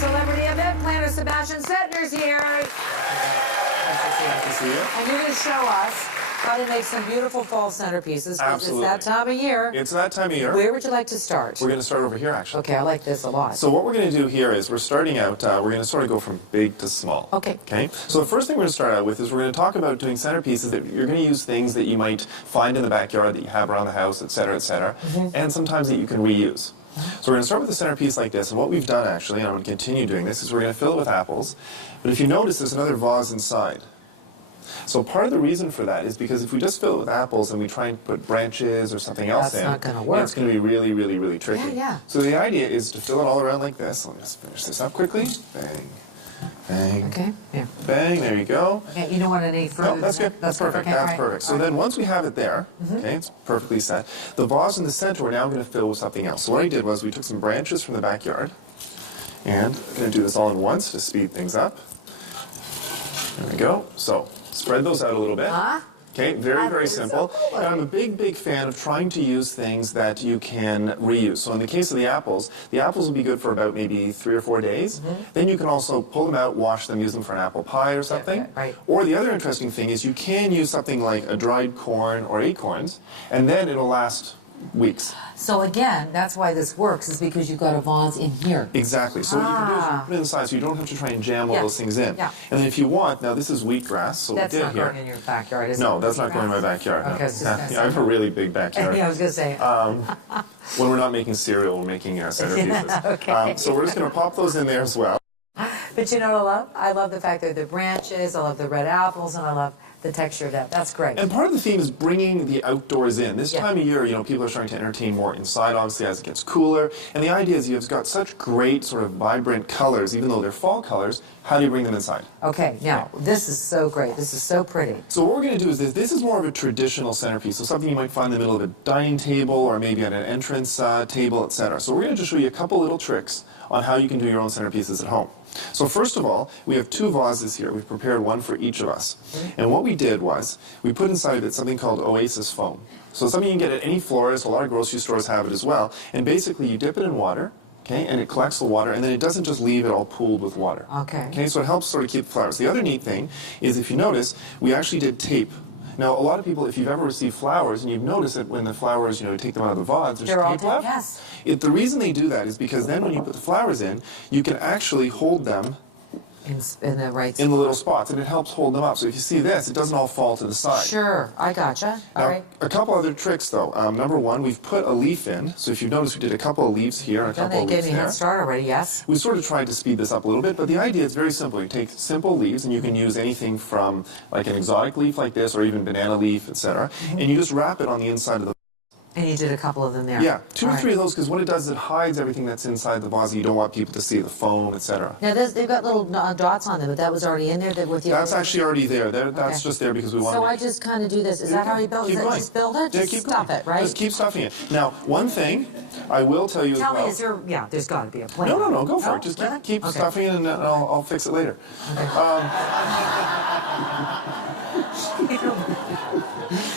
Celebrity event planner Sebastian Setner's here. Nice to see you. And you're going to show us how to make some beautiful fall centerpieces. Absolutely. It's that time of year. It's that time of year. Where would you like to start? We're going to start over here, actually. Okay, I like this a lot. So what we're going to do here is we're starting out, we're going to sort of go from big to small. Okay. Okay? So the first thing we're going to start out with is we're going to talk about doing centerpieces that you're going to use things that you might find in the backyard that you have around the house, et cetera, and sometimes that you can reuse. So we're going to start with a centerpiece like this, and what we've done actually, and I'm going to continue doing this, is we're going to fill it with apples. But if you notice, there's another vase inside. So part of the reason for that is because if we just fill it with apples and we try and put branches or something else That's not gonna work. it's going to be really, really, really tricky. Yeah. So the idea is to fill it all around like this. Let me just finish this up quickly. Bang, bang, Okay, yeah. bang, there you go. Okay, you don't want any further. No, that's good. That's perfect. Okay, That's right. perfect. So All right. then once we have it there, okay, it's perfectly set. The vase in the center we're now going to fill with something else. So what I did was we took some branches from the backyard, and I'm going to do this all at once to speed things up. There we go. So spread those out a little bit. Okay, very, very simple. And I'm a big, big fan of trying to use things that you can reuse. So in the case of the apples will be good for about maybe 3 or 4 days. Then you can also pull them out, wash them, use them for an apple pie or something. Yeah, right. Or the other interesting thing is you can use something like a dried corn or acorns, and then it'll last weeks. So again, that's why this works, is because you've got a vase in here. Exactly. So what you can do is you put it inside, so you don't have to try and jam all Yeah. those things in. Yeah. And then if you want, now this is wheatgrass, so That's what we not did here. going in your backyard, is it? No, that's not going in my backyard. No. Okay, I was just gonna Yeah, I have a really big backyard. Yeah, I was going to say. When we're not making cereal, we're making centerpieces. Okay. So we're just going to pop those in there as well. But you know what I love? I love the fact that the branches, I love the red apples, and I love the texture of that. That's great. And part of the theme is bringing the outdoors in. This Yeah. time of year, you know, people are starting to entertain more inside, obviously, as it gets cooler. And the idea is you've got such great sort of vibrant colors, even though they're fall colors. How do you bring them inside? Okay, now, this is so great. This is so pretty. So what we're going to do is this is more of a traditional centerpiece, so something you might find in the middle of a dining table or maybe at an entrance table, etc. So we're going to just show you a couple little tricks on how you can do your own centerpieces at home. So first of all, we have 2 vases here. We've prepared one for each of us. And what we did was we put inside of it something called Oasis foam. So it's something you can get at any florist. A lot of grocery stores have it as well. And basically you dip it in water. Okay, and it collects the water, and then it doesn't just leave it all pooled with water. Okay. Okay, so it helps sort of keep the flowers. The other neat thing is, if you notice, we actually did tape. Now, a lot of people, if you've ever received flowers, and you've noticed that when the flowers, you know, you take them out of the vase, there's They're all tape left. yes. The reason they do that is because then when you put the flowers in, you can actually hold them In the right in the little spots, and it helps hold them up. So if you see this, it doesn't all fall to the side. Sure, I gotcha. All Now, right. a couple other tricks, though. Number one, we've put a leaf in. So if you've noticed, we did a couple of leaves here and a Then couple they of gave leaves me a there. head start already, yes. We sort of tried to speed this up a little bit, but the idea is very simple. You take simple leaves, and you can use anything from like an exotic leaf like this, or even banana leaf, etc., and you just wrap it on the inside of the. And you did a couple of them there. Yeah, 2 All or right. 3 of those, because what it does is it hides everything that's inside the vase. You don't want people to see the foam, etc. Now, they've got little dots on them, but that was already in there with the... That's actually already there. That's Okay. just there because we want So to. I just kind of do this. Is that how you build it? Keep going. Just build it? Yeah, Just keep stuff going. it, right? Just keep stuffing it. Now, one thing I will tell you Tell as me, well. is there... Yeah, there's got to be a plan. No, go for No? it. Just Really? keep Okay. stuffing it, and I'll fix it later.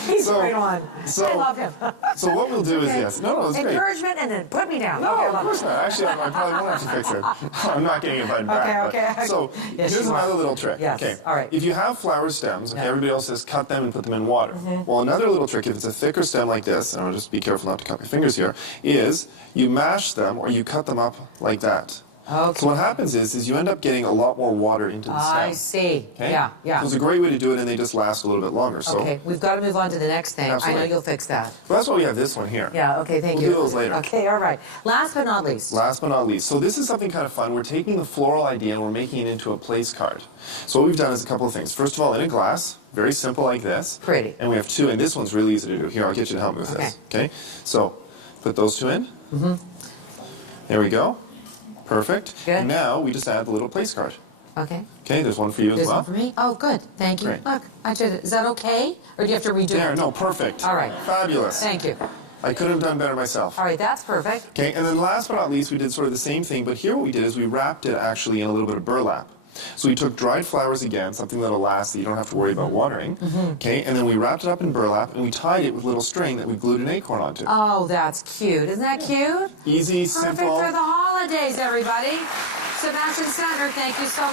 He's So- right on. so- I love him. So what we'll do is Okay. yes. No, it's great. Encouragement and then put me down. No, Okay, I of love course it. not. Actually, I probably won't have to fix it. I'm not getting it right back. Okay. But, so Yes, here's you another are. little trick. Yes, Okay. all right. If you have flower stems, okay, Yeah. everybody else says cut them and put them in water. Well, another little trick, if it's a thicker stem like this, and I'll just be careful not to cut my fingers here, is you mash them or you cut them up like that. Okay. So what happens is you end up getting a lot more water into the stem. I see. Okay? Yeah. So it's a great way to do it, and they just last a little bit longer. So, Okay, we've got to move on to the next thing. I know Absolutely. you'll fix that. so that's why we have this one here. Yeah, okay, thank We'll you. do those later. Okay, all right. Last but not least. Last but not least, so this is something kind of fun. We're taking the floral idea and we're making it into a place card. So what we've done is a couple of things. First of all, in a glass, very simple like this. Pretty. And we have 2, and this one's really easy to do. Here, I'll get you to help me with this. Okay? So put those 2 in. There we go. Perfect. Good. Now we just add the little place card. Okay. Okay, there's one for you as There's well. one for me? Oh, good. Thank you. Great. Look, I did it. Is that okay? Or do you have to redo There, it? no, perfect. All right. Fabulous. Thank you. I couldn't have done better myself. All right, that's perfect. Okay, and then last but not least, we did sort of the same thing, but here what we did is we wrapped it actually in a little bit of burlap. So we took dried flowers again, something that'll last that you don't have to worry about watering, okay, and then we wrapped it up in burlap and we tied it with a little string that we glued an acorn onto. Oh, that's cute. Isn't that cute? Easy, Perfect simple. for the holidays, everybody. Sebastian Sattner, thank you so much.